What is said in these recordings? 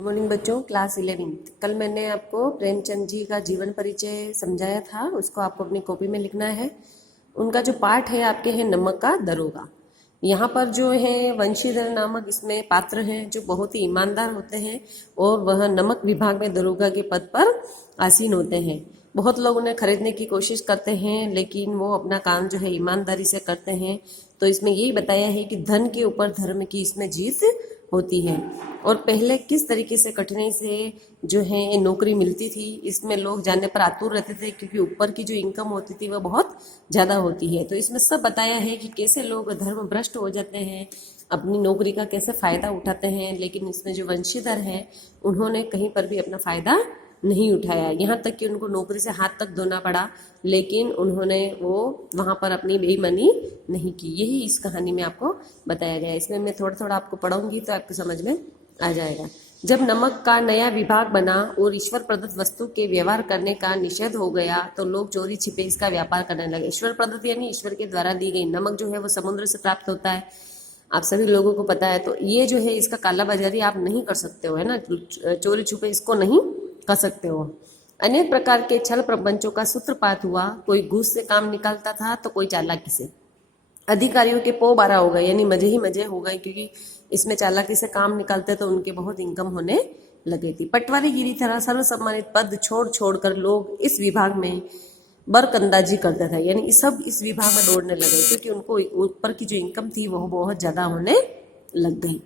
Morning बच्चों, class 11। कल मैंने आपको प्रेमचंद जी का जीवन परिचय समझाया था, उसको आपको अपनी कॉपी में लिखना है। उनका जो पाठ है आपके है नमक का दरोगा। यहाँ पर जो है वंशीधर नामक इसमें पात्र हैं जो बहुत ही ईमानदार होते हैं और वह नमक विभाग में दरोगा के पद पर आसीन होते हैं। बहुत लोग उन्हें खरीदने की कोशिश करते हैं लेकिन वो अपना काम जो है ईमानदारी से करते हैं। तो इसमें यही बताया है कि धन के ऊपर धर्म की इसमें जीत होती है। और पहले किस तरीके से कठिनाई से जो है नौकरी मिलती थी, इसमें लोग जाने पर आतुर रहते थे क्योंकि ऊपर की जो इनकम होती थी वह बहुत ज़्यादा होती है। तो इसमें सब बताया है कि कैसे लोग धर्म भ्रष्ट हो जाते हैं, अपनी नौकरी का कैसे फ़ायदा उठाते हैं। लेकिन इसमें जो वंशीधर हैं उन्होंने कहीं पर भी अपना फ़ायदा नहीं उठाया, यहाँ तक कि उनको नौकरी से हाथ तक धोना पड़ा, लेकिन उन्होंने वो वहाँ पर अपनी बेईमानी नहीं की। यही इस कहानी में आपको बताया गया है। इसमें मैं थोड़ा थोड़ा आपको पढ़ाऊंगी तो आपको समझ में आ जाएगा। जब नमक का नया विभाग बना और ईश्वर प्रदत्त वस्तु के व्यवहार करने का निषेध हो गया तो लोग चोरी छिपे इसका व्यापार करने लगे। ईश्वर प्रदत्त यानी ईश्वर के द्वारा दी गई नमक जो है वो समुद्र से प्राप्त होता है, आप सभी लोगों को पता है। तो ये जो है इसका काला बाजारी आप नहीं कर सकते हो, है ना, चोरी छुपे इसको नहीं कर सकते हो। अनेक प्रकार के छल प्रपंचों का सूत्रपात हुआ, कोई घूस से काम निकालता था तो कोई चालाकी से। अधिकारियों के पो बारह हो गए, यानी मजे ही मजे हो गए, क्योंकि इसमें चालाकी से काम निकालते तो उनके बहुत इनकम होने लगी थी। पटवारी गिरी तरह सर्व सम्मानित पद छोड़ छोड़ कर लोग इस विभाग में बरकंदाजी करते थे, यानी सब इस विभाग में दौड़ने लगे क्योंकि उनको ऊपर की जो इनकम थी वह बहुत ज्यादा होने लग गई।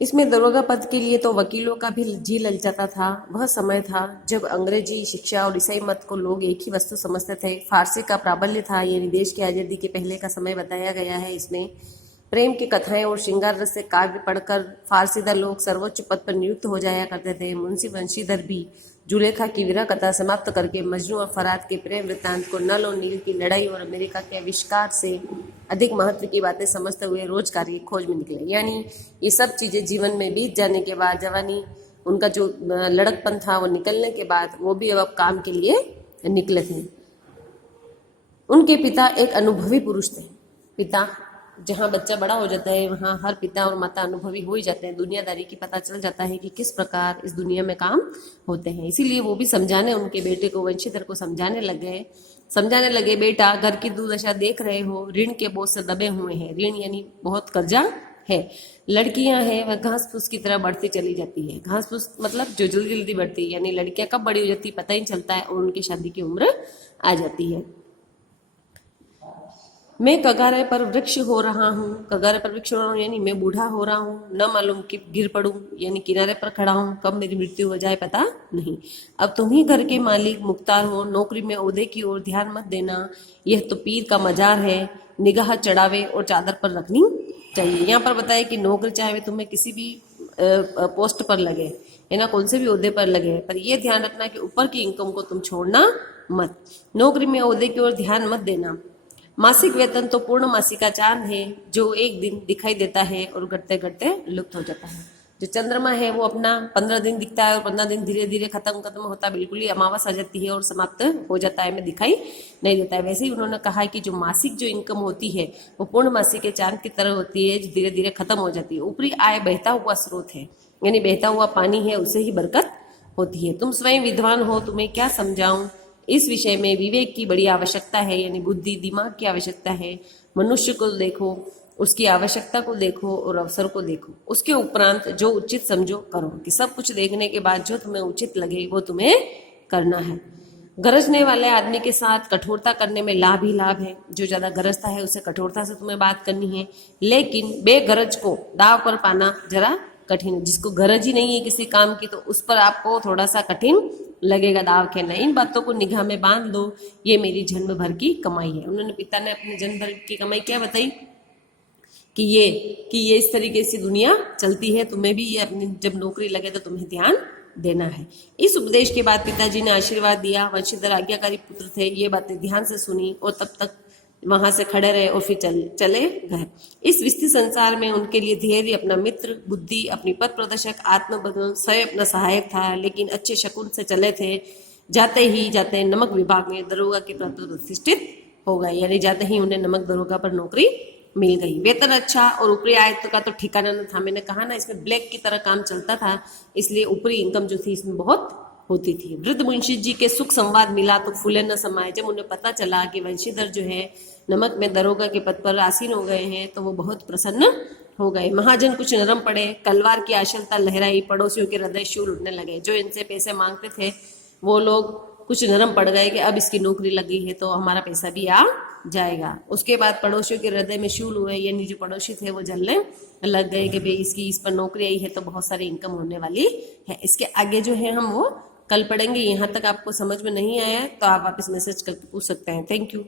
इसमें दरोगा पद के लिए तो वकीलों का भी जी ललचाता था। वह समय था जब अंग्रेजी शिक्षा और ईसाई मत को लोग एक ही वस्तु समझते थे। फारसी का प्राबल्य था, यानी देश की आज़ादी के पहले का समय बताया गया है। इसमें प्रेम की कथाएं और श्रृंगार रस से काव्य पढ़कर फारसीदार लोग सर्वोच्च पद पर नियुक्त हो जाया करते थे। मुंशी वंशीधर भी जुलेखा की विरह कथा समाप्त करके मजनू और फराद के प्रेम वृत्तांत को, नल और नील की लड़ाई और अमेरिका के आविष्कार से अधिक महत्व की बातें समझते हुए रोजगार की खोज में निकले। यानी ये सब चीज़ें जीवन में बीत जाने के बाद, जवानी उनका जो लड़कपन था वो निकलने के बाद, वो भी अब काम के लिए निकले थे। उनके पिता एक अनुभवी पुरुष थे। पिता, जहाँ बच्चा बड़ा हो जाता है वहाँ हर पिता और माता अनुभवी हो ही जाते हैं। दुनियादारी की पता चल जाता है कि किस प्रकार इस दुनिया में काम होते हैं। इसीलिए वो भी समझाने, उनके बेटे को, वंशीधर को समझाने लगे, बेटा घर की दुर्दशा देख रहे हो, ऋण के बोझ से दबे हुए हैं। ऋण यानी बहुत कर्जा है। लड़कियां हैं वह घास फूस की तरह बढ़ती चली जाती है। घास फूस मतलब जो जल्दी जल्दी बढ़ती है, यानी लड़कियां कब बड़ी हो जाती है पता ही चलता है और उनकी शादी की उम्र आ जाती है। मैं कगारे पर वृक्ष हो रहा हूँ, कगारे पर वृक्ष हो रहा हूँ यानी मैं बूढ़ा हो रहा हूँ। न मालूम कि गिर पड़ूं, यानी किनारे पर खड़ा हूँ, कब मेरी मृत्यु हो जाए पता नहीं। अब तुम ही घर के मालिक मुख्तार हो, नौकरी में ओहदे की ओर ध्यान मत देना, यह तो पीर का मजार है, निगाह चढ़ावे और चादर पर रखनी चाहिए। यहाँ पर बताया कि नौकरी चाहे तुम्हें किसी भी पोस्ट पर लगे, है ना, कौन से भी ओहदे पर लगे, पर यह ध्यान रखना कि ऊपर की इनकम को तुम छोड़ना मत। नौकरी में ओहदे की ओर ध्यान मत देना। मासिक वेतन तो पूर्ण मासिक का चांद है जो एक दिन दिखाई देता है और घटते घटते लुप्त हो जाता है। जो चंद्रमा है वो अपना 15 दिन दिखता है और 15 दिन धीरे धीरे खत्म होता है, बिल्कुल ही अमावस आ जाती है और समाप्त हो जाता है, में दिखाई नहीं देता है। वैसे ही उन्होंने कहा है कि जो मासिक जो इनकम होती है वो पूर्ण मासिक के चांद की तरह होती है जो धीरे धीरे खत्म हो जाती है। ऊपरी आय बहता हुआ स्रोत है, यानी बहता हुआ पानी है, उससे ही बरकत होती है। तुम स्वयं विद्वान हो, तुम्हें क्या समझाऊं, इस विषय में विवेक की बड़ी आवश्यकता है, यानी बुद्धि दिमाग की आवश्यकता है। मनुष्य को देखो, उसकी आवश्यकता को देखो और अवसर को देखो, उसके उपरांत जो उचित समझो करो। कि सब कुछ देखने के बाद जो तुम्हें उचित लगे वो तुम्हें करना है। गरजने वाले आदमी के साथ कठोरता करने में लाभ ही लाभ है। जो ज्यादा गरजता है उससे कठोरता से तुम्हें बात करनी है, लेकिन बेगरज को दाव पर पाना जरा कठिन है। जिसको गरज ही नहीं है किसी काम की तो उस पर आपको थोड़ा सा कठिन लगेगा दाव खेलना। इन बातों को निगाह में बांध लो, ये मेरी जन्म भर की कमाई है। उन्होंने, पिता ने अपनी जन्म भर की कमाई क्या बताई कि ये इस तरीके से दुनिया चलती है, तुम्हें भी ये अपनी जब नौकरी लगे तो तुम्हें ध्यान देना है। इस उपदेश के बाद पिताजी ने आशीर्वाद दिया। वंशीधर आज्ञाकारी पुत्र थे, ये बातें ध्यान से सुनी और तब तक वहां से खड़े रहे और फिर चले गए। इस विस्तृत संसार में उनके लिए धैर्य अपना मित्र, बुद्धि अपनी पथ प्रदर्शक, आत्मबल स्वयं अपना सहायक था। लेकिन अच्छे शकुन से चले थे। जाते ही जाते नमक विभाग में दरोगा के पद प्रतिष्ठित हो गए, यानी जाते ही उन्हें नमक दरोगा पर नौकरी मिल गई। वेतन अच्छा और ऊपरी आय का तो ठिकाना न था। मैंने कहा ना इसमें ब्लैक की तरह काम चलता था, इसलिए ऊपरी इनकम जो थी इसमें बहुत होती थी। वृद्ध मुंशी जी के सुख संवाद मिला तो फूले न समाये। जब उन्हें पता चला कि वंशीधर जो है नमक में दरोगा के पद पर आसीन हो गए हैं तो वो बहुत प्रसन्न हो गए। महाजन कुछ नरम पड़े, तलवार की आशंका लहराई, पड़ोसियों के हृदय शूल उठने लगे। जो इनसे पैसे मांगते थे वो लोग कुछ नरम पड़ गए कि अब इसकी नौकरी लगी है तो हमारा पैसा भी आ जाएगा। उसके बाद पड़ोसियों के हृदय में शूल हुए, यानी जो पड़ोसी थे वो जलने लग गए कि भाई इसकी इस पर नौकरी आई है तो बहुत सारी इनकम होने वाली है। इसके आगे जो है हम वो कल पढ़ेंगे। यहाँ तक आपको समझ में नहीं आया तो आप वापस मैसेज करके पूछ सकते हैं। Thank you.